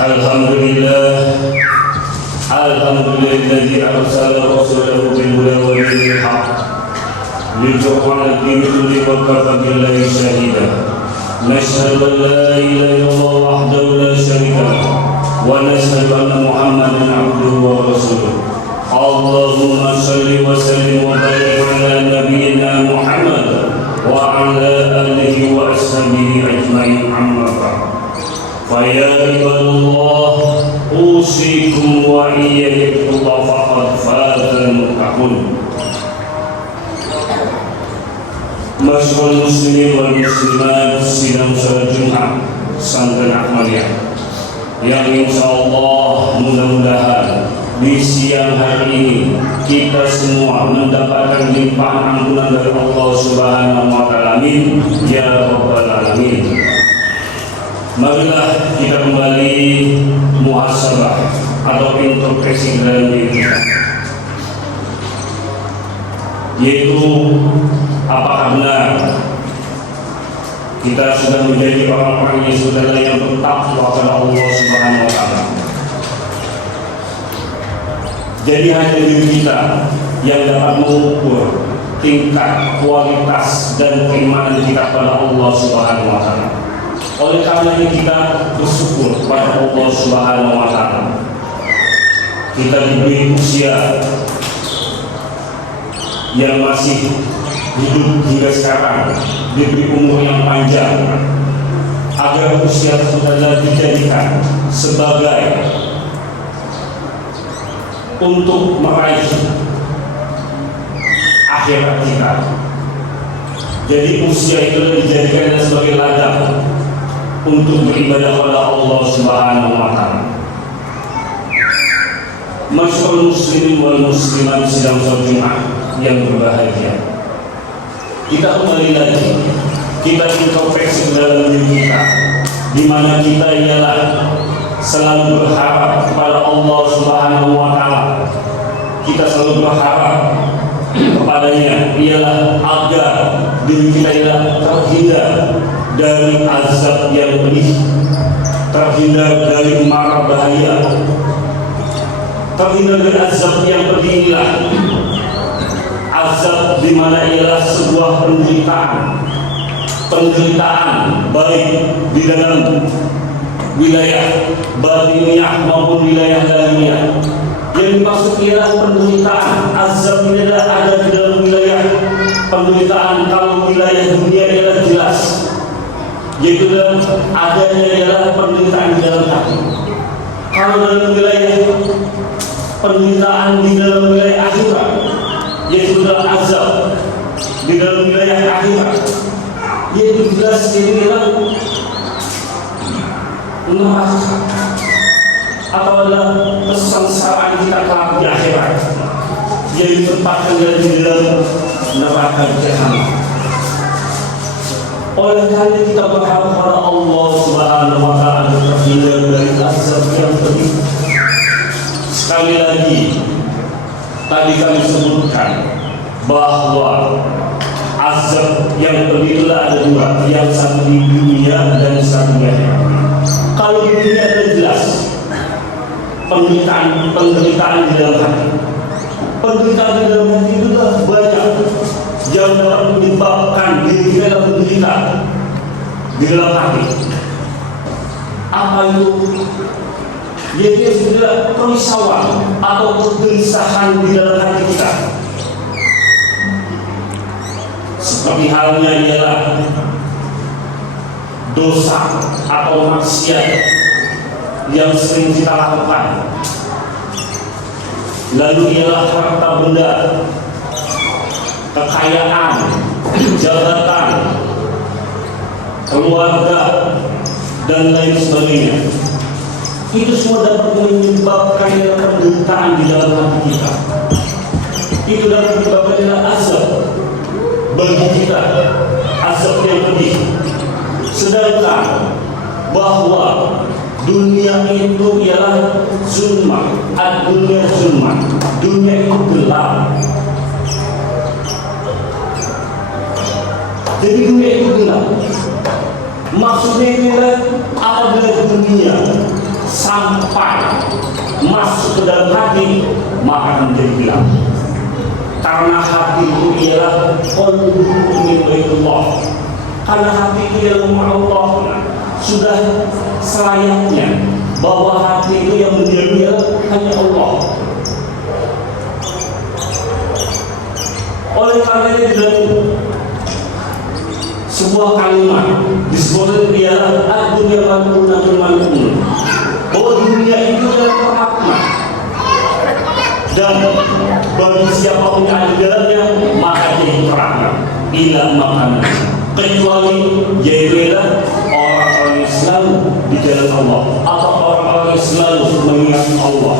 Alhamdulillahilladzi arsala rasulahu bil huda wa dinil haqq liyuqima ad-din wa kafa billahi shahida. Nashhadu an la ilaha illallah wahdahu la syarika lahu wa nashhadu anna Muhammadan abduhu wa rasuluh. Allahumma shalli wa sallim wa barik ala nabiyyina Muhammad wa ala alihi wa ashabihi ajma'in, amma ba'd. Fa ya ibadallah, usikum wa iyyakum faqad fazal muttaqun. Masyaallah muslimin wal muslimat, sidang salat Jumat Pesantren Ahmadiyah yang insyaallah mudah-mudahan di siang hari ini kita semua mendapatkan limpahan ampunan dari Allah Subhanahu wa taala. Amin ya rabbal alamin. Marilah kita kembali muhasabah atau introspeksi dalam diri kita, yaitu apakah benar kita sudah menjadi orang-orang yang sudah layak bertakwa kepada Allah Subhanahu wa taala. Jadi hanya diri kita yang dapat mengukur tingkat kualitas dan keimanan kita kepada Allah Subhanahu wa taala. Oleh karena itu kita bersyukur kepada Allah Subhanahu wa taala. Kita diberi usia yang masih hidup hingga sekarang, diberi umur yang panjang, agar usia tersebut adalah dijadikan sebagai untuk meraih akhirat kita. Jadi usia itu dijadikan sebagai ladang untuk beribadah kepada Allah Subhanahu wa taala. Masyaallah muslimin wal muslimat sidang salat Jumat yang berbahagia. Kita kembali lagi, kita introspeksi dalam diri kita, di mana kita ialah selalu berharap kepada Allah Subhanahu wa taala. Kita selalu berharap kepadanya ialah agar diri kita ialah terhindar dari azab yang pedih, terhindar dari mara bahaya, terhindar dari azab yang pedih inilah azab di mana ialah sebuah penderitaan baik di dalam wilayah batiniah maupun wilayah lahiriah. Yang dimaksud ialah penderitaan azab ini adalah ada di dalam wilayah penderitaan. Kalau wilayah dunia ialah jelas, yaitu adanya ialah penderitaan di dalam hati. Kalau dalam wilayah penderitaan di dalam wilayah akhirat, yaitu dalam azab di dalam wilayah akhirat, yaitu jelas ini ialah neraka atau adalah kesengsaraan kita kelak di akhirat, yang ditempatkan di dalam neraka jahanam. Oleh karena kita berharap kepada Allah Subhanahu wa taala terhindar dari azab yang pedih. Sekali lagi, tadi kami sebutkan bahwa azab yang pedih itu ada dua, yang satu di dunia dan satu di akhirat. Kalau di dunia ada jelas penderitaan di dalam hati. Penderitaan di dalam hati itu banyak yang dapat menyebabkan diri kita menderita di dalam hati. Apa itu? Yaitu sebenarnya kerisauan atau kegelisahan di dalam hati kita. Seperti halnya ialah dosa atau maksiat yang sering kita lakukan. Lalu ialah harta benda, kekayaan, jabatan, keluarga, dan lain sebagainya. Itu semua dapat menyebabkan penderitaan di dalam hati kita. Itu dapat menyebabkan azab bagi kita, azab yang pedih. Sedangkan bahwa dunia itu ialah zulmah, ad-dunya zulmah, dunia itu gelap. Jadi dunia itu gelap. Maksudnya adalah apabila dunia sampai masuk ke dalam hati, maka menjadi gelap. Karena hati itu ialah qalbun min baitullah. Karena hati itu ialah rumah Allah. Sudah selayaknya bahwa hati itu yang mendiami hanya Allah. Oleh karena itu sebuah kalimat disebut ialah ad-dunya mal'unatun, bahwa dunia itu adalah rahmat, dan bagi siapapun yang ada di dalamnya maka dia itu rahmat ila makan, kecuali yaitu orang-orang yang selalu di jalan Allah atau orang-orang yang selalu mengingat Allah.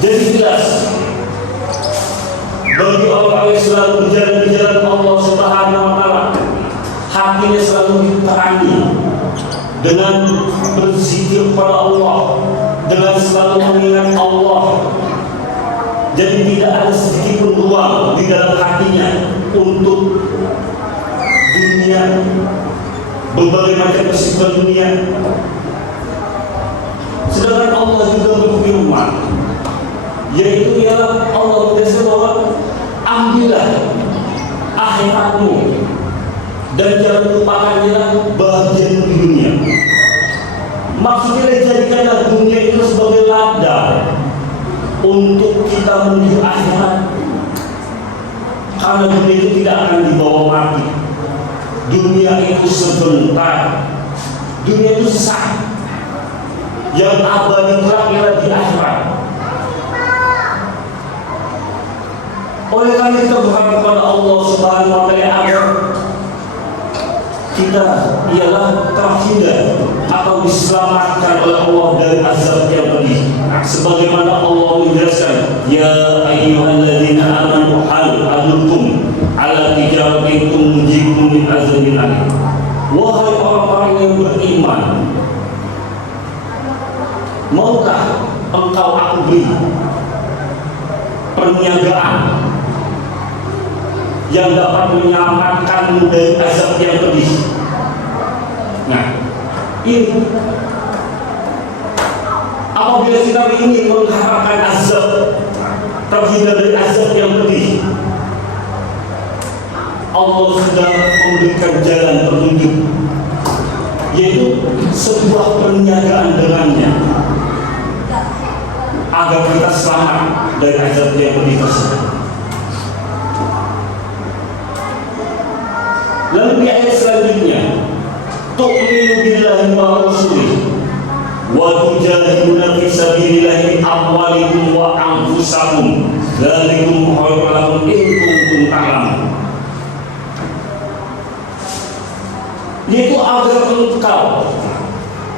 Jadi jelas bagi orang-orang yang selalu berjalan di jalan Allah Subhanahu wa Ta'ala, hatinya selalu diterangi dengan berzikir kepada Allah, dengan selalu mengingat Allah. Jadi tidak ada sedikit pun ruang di dalam hatinya untuk dunia, berbagai macam kesibukan dunia. Sedangkan Allah juga berfirman, yaitu ialah Allah berkata bahwa ambillah akhiratmu dan jangan lupakannya bahagia di dunia. Maksudnya jadikanlah dunia itu sebagai ladang untuk kita menuju akhirat. Karena dunia itu tidak akan dibawa mati. Dunia itu sebentar. Dunia itu sesaat. Yang abadi kelak ialah di akhirat. Oleh karena kita berharap kepada Allah Subhanahu wa Ta'ala agar kita ialah terhindar atau diselamatkan oleh Allah dari azab yang pedih. Sebagaimana Allah menjelaskan, ya ayyuhalladzina amanu hal adultum ala tijaratin tunjikum min azabin alim. Wahai orang-orang yang beriman, maukah engkau aku beri perniagaan yang dapat menyelamatkanmu dari azab yang pedih? Nah, ini apabila kita ingin mengharapkan azab, terhindar dari azab yang pedih, Allah sudah memberikan jalan petunjuk, yaitu sebuah perniagaan dengannya agar kita selamat dari azab yang pedih tersebut. Lalu di ayat selanjutnya, tu'minu billahi wa rasulih wa tujahiduna fi sabilillahi amwalikum wa anfusakum dzalikum khairul lakum in kuntum ta'lamun. Yaitu agar engkau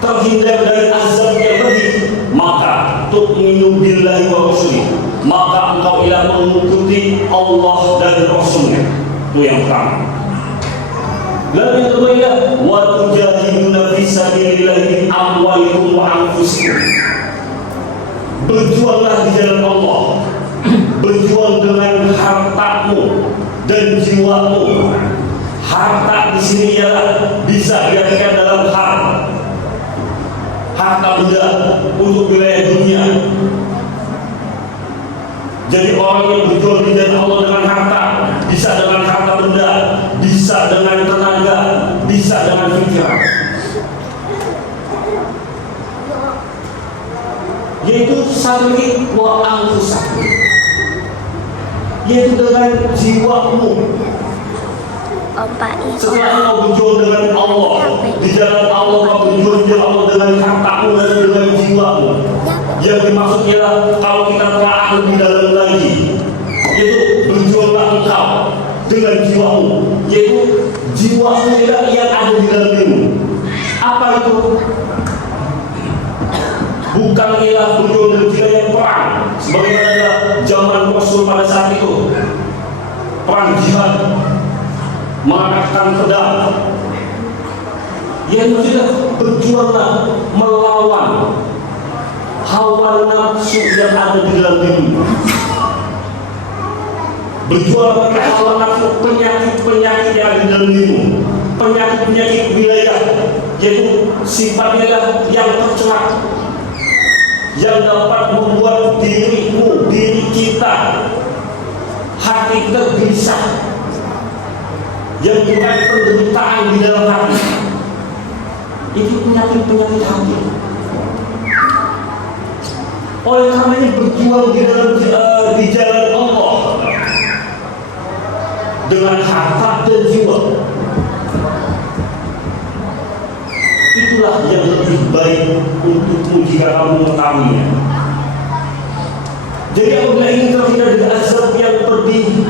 terhindar dari azab yang pedih, maka tu'minu billahi wa rasulih, maka engkau ialah mengikuti Allah dan Rasulnya. Itu yang pertama. Lalu yang kedua ialah wa tujahiduna fi sabilillahi amwalikum wa anfusikum. Berjuanglah di jalan Allah, berjuang dengan hartamu dan jiwamu. Harta di sini ialah bisa diartikan dalam hal harta benda untuk wilayah dunia. Jadi orang yang berjuang di jalan Allah dengan harta, bisa dengan harta benda, bisa dengan tenaga, bisa dengan pikiran, yaitu sambil wa anfusakum, yaitu dengan jiwamu. Setelah engkau berjuang dengan Allah, di jalan Allah, kau berjuang di jalan Allah dengan hartamu dan dengan jiwamu. Yang dimaksud ialah kalau kita telah lebih dalam lagi, yaitu berjuanglah engkau dengan jiwamu, yaitu jiwamu yang ada di dalam dirimu. Apa itu? Bukan ialah berjuang dengan jiwa yang perang, sebagaimana zaman Rasul pada saat itu, perang jihad, mengangkatkan pedang. Yang tidak, berjuanglah melawan hawa nafsu yang ada di dalam diri. Berjuang melawan hawa nafsu, penyakit-penyakit yang ada di dalam dirimu, penyakit-penyakit wilayah yaitu sifatnya yang tercela, yang dapat membuat dirimu, diri kita, hati kita gelisah, yang bukan penderitaan di dalam hati. Itu penyakit-penyakit hati. Oleh karenanya berjuang di jalan Allah dengan harta dan jiwa, itulah yang lebih baik untukmu jika kamu mengetahuinya. Jadi apabila ingin terhindar dari azab yang pedih,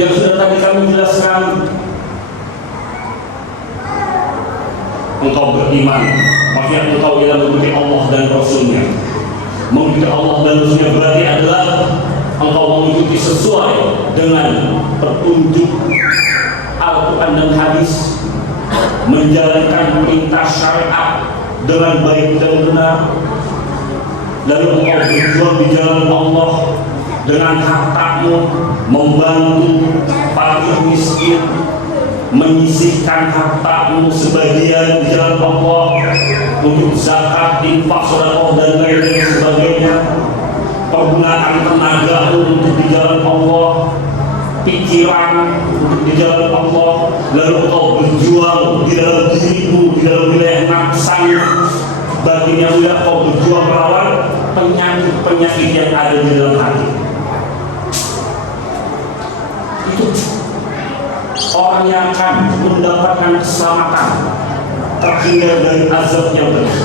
yang sudah tadi kami jelaskan, engkau beriman, maksudnya engkau ialah mengikuti Allah dan Rasulnya. Mengikuti Allah dan Rasulnya berarti adalah engkau mengikuti sesuai dengan petunjuk Al-Quran dan hadis, menjalankan perintah syariat dengan baik dan benar. Lalu engkau berjuang di jalan Allah dengan hartamu, membantu fakir miskin, menyisihkan hartamu sebagian di jalan Allah untuk zakat, infak, sedekah dan lain sebagainya. Pergunakan tenagamu untuk di jalan Allah, pikiran untuk di jalan Allah. Lalu engkau berjuang di dalam dirimu, di dalam wilayah nafsu, baginya juga kau berjuang melawan penyakit-penyakit yang ada di dalam hati. Itu orang yang akan mendapatkan keselamatan, terhindar dari azab yang berat.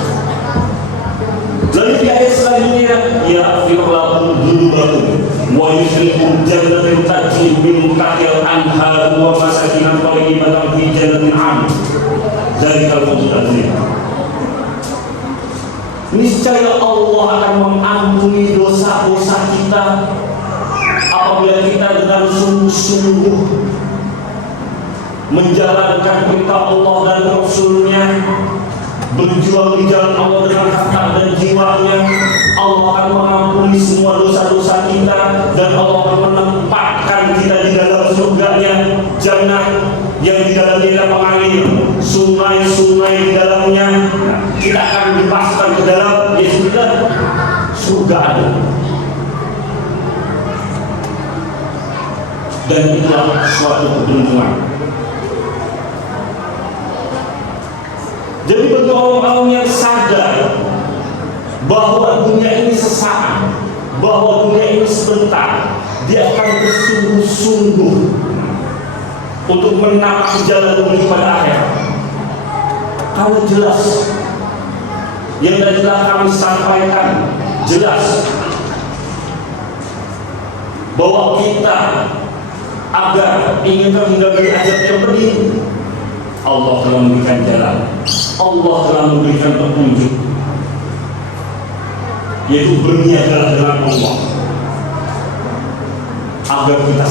Lalu di ayat selanjutnya, ya firlakum dulubakum wa yusrikum jannatin tajri min tahtiha al-anhar wa masakin thayyibatan fi jannatin 'am. Dzalikal fawzul 'azim. Niscaya Allah akan mengampuni dosa-dosa kita apabila kita dengan sungguh-sungguh menjalankan perintah Allah dan Rasulnya, berjuang di jalan Allah dengan harta dan jiwanya. Allah akan mengampuni semua dosa-dosa kita dan Allah akan menempatkan kita di dalam surganya, jannah yang di dalamnya ada pengalir, sungai-sungai di dalamnya. Kita akan dipasukkan ke dalam surga ada. Dan itulah suatu keberuntungan. Jadi bagi orang-orang yang sadar bahwa dunia ini sesaat, bahwa dunia ini sebentar, dia akan bersungguh-sungguh untuk menapak jalan menuju pada akhirat. Kalau jelas yang telah kami sampaikan, jelas bahwa kita agar ingin terhindar dari azab yang pedih, Allah telah memberikan jalan, Allah telah memberikan petunjuk, yaitu berniagalah dengan Allah agar kita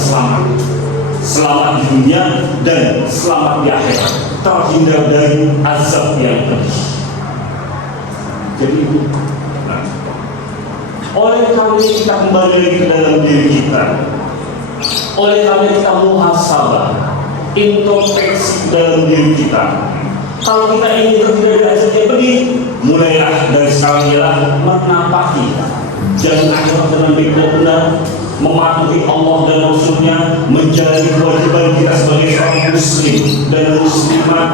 selamat di dunia dan selamat di akhirat, terhindar dari azab yang pedih. Jadi itu, oleh karena kita kembali lagi ke dalam diri kita, oleh karena kita muhasabah, introspeksi dalam diri kita. Kalau kita ingin terhindar dari azab yang pedih, mulailah dari sekarang ialah menapaki jalan akhirat dengan baik dan benar, mematuhi Allah dan Rasulnya, menjalani kewajiban kita sebagai seorang muslim dan muslimah,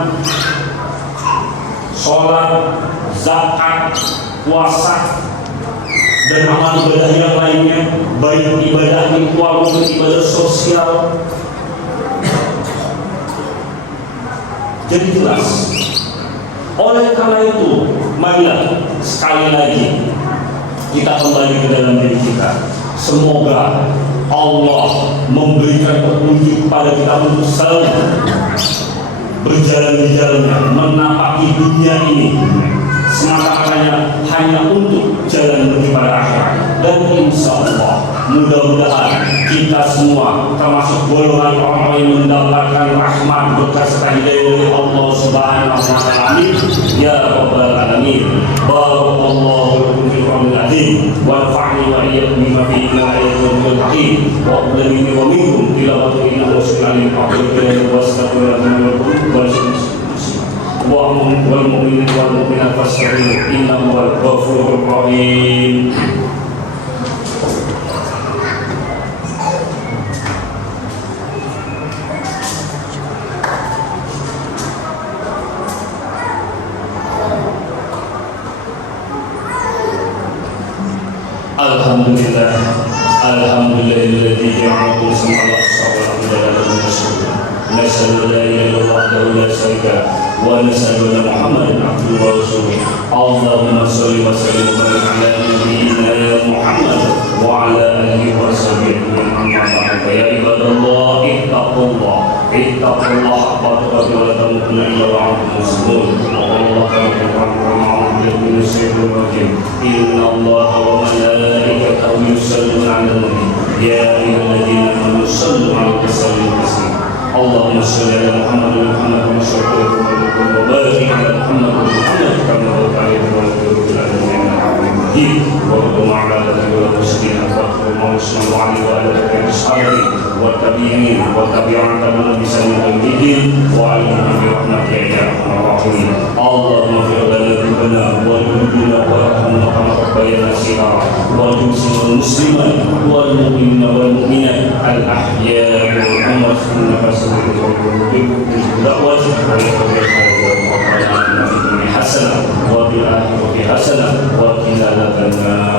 sholat, zakat, puasa, dan amal ibadah yang lainnya, baik ibadah ritual maupun ibadah sosial. Jadi jelas. Oleh karena itu, marilah sekali lagi kita kembali ke dalam diri kita. Semoga Allah memberikan petunjuk kepada kita untuk selalu berjalan di jalannya, menapaki dunia ini semata-matanya hanya untuk jalan menuju pada akhirat. Dan insya Allah mudah-mudahan kita semua termasuk golongan orang yang mendapatkan rahmat berkah serta hidayah dari Allah Subhanahu wa Ta'ala. Ya Rabbal Alamin. Barakallahu lakum fil Qur'anil azim wa nafa'ani wa iyyakum bima fihi min ayatin wa hakim wa aqbalini wa minkum tilawatu innahu sami'un alim wa astaghfirullaha wa والمؤمنين والمؤمنات فاستغفروه إنه هو الغفور الرحيم. Alhamdulillah, alhamdulillahilladzi ja'ala isma al-aqsa wa al-amdala min ash-shukr. Nashhadu an la ilaha illallah wahdahu la syarika lahu wa nashhadu anna Muhammadan abduhu wa rasuluh. Allahumma shalli wa sallim wa barik ala nabiyyina Muhammad wa ala alihi wa sahbihi wa man walah. Ya ibadallah, ittaqullah haqqa tuqatih wa la tamutunna illa wa antum muslimun. Allah من الشيطان الرجيم إن الله وملائكته يصلون على النبي يا أيها الذين آمنوا صلوا عليه وسلموا تسليما. اللهم صل على محمد وعلى وبارك على محمد كما باركت على إبراهيم في العالمين إنك حميد مجيد. وارض على النبي والمرسلين وصلى عليه وعلى آله وصحبه والتابعين وتبعهم بإحسان إلى يوم الدين وعليهم برحمتك يا أرحم الراحمين. اللهم اغفر لنا ذنوبنا وذنوبنا وارحمنا كما ربيانا صغارا والمسلمين والمؤمنين والمؤمنات الأحياء والأموات إنك سميع قريب دعوة حسنة وفي الآخرة حسنة وقنا عذاب النار.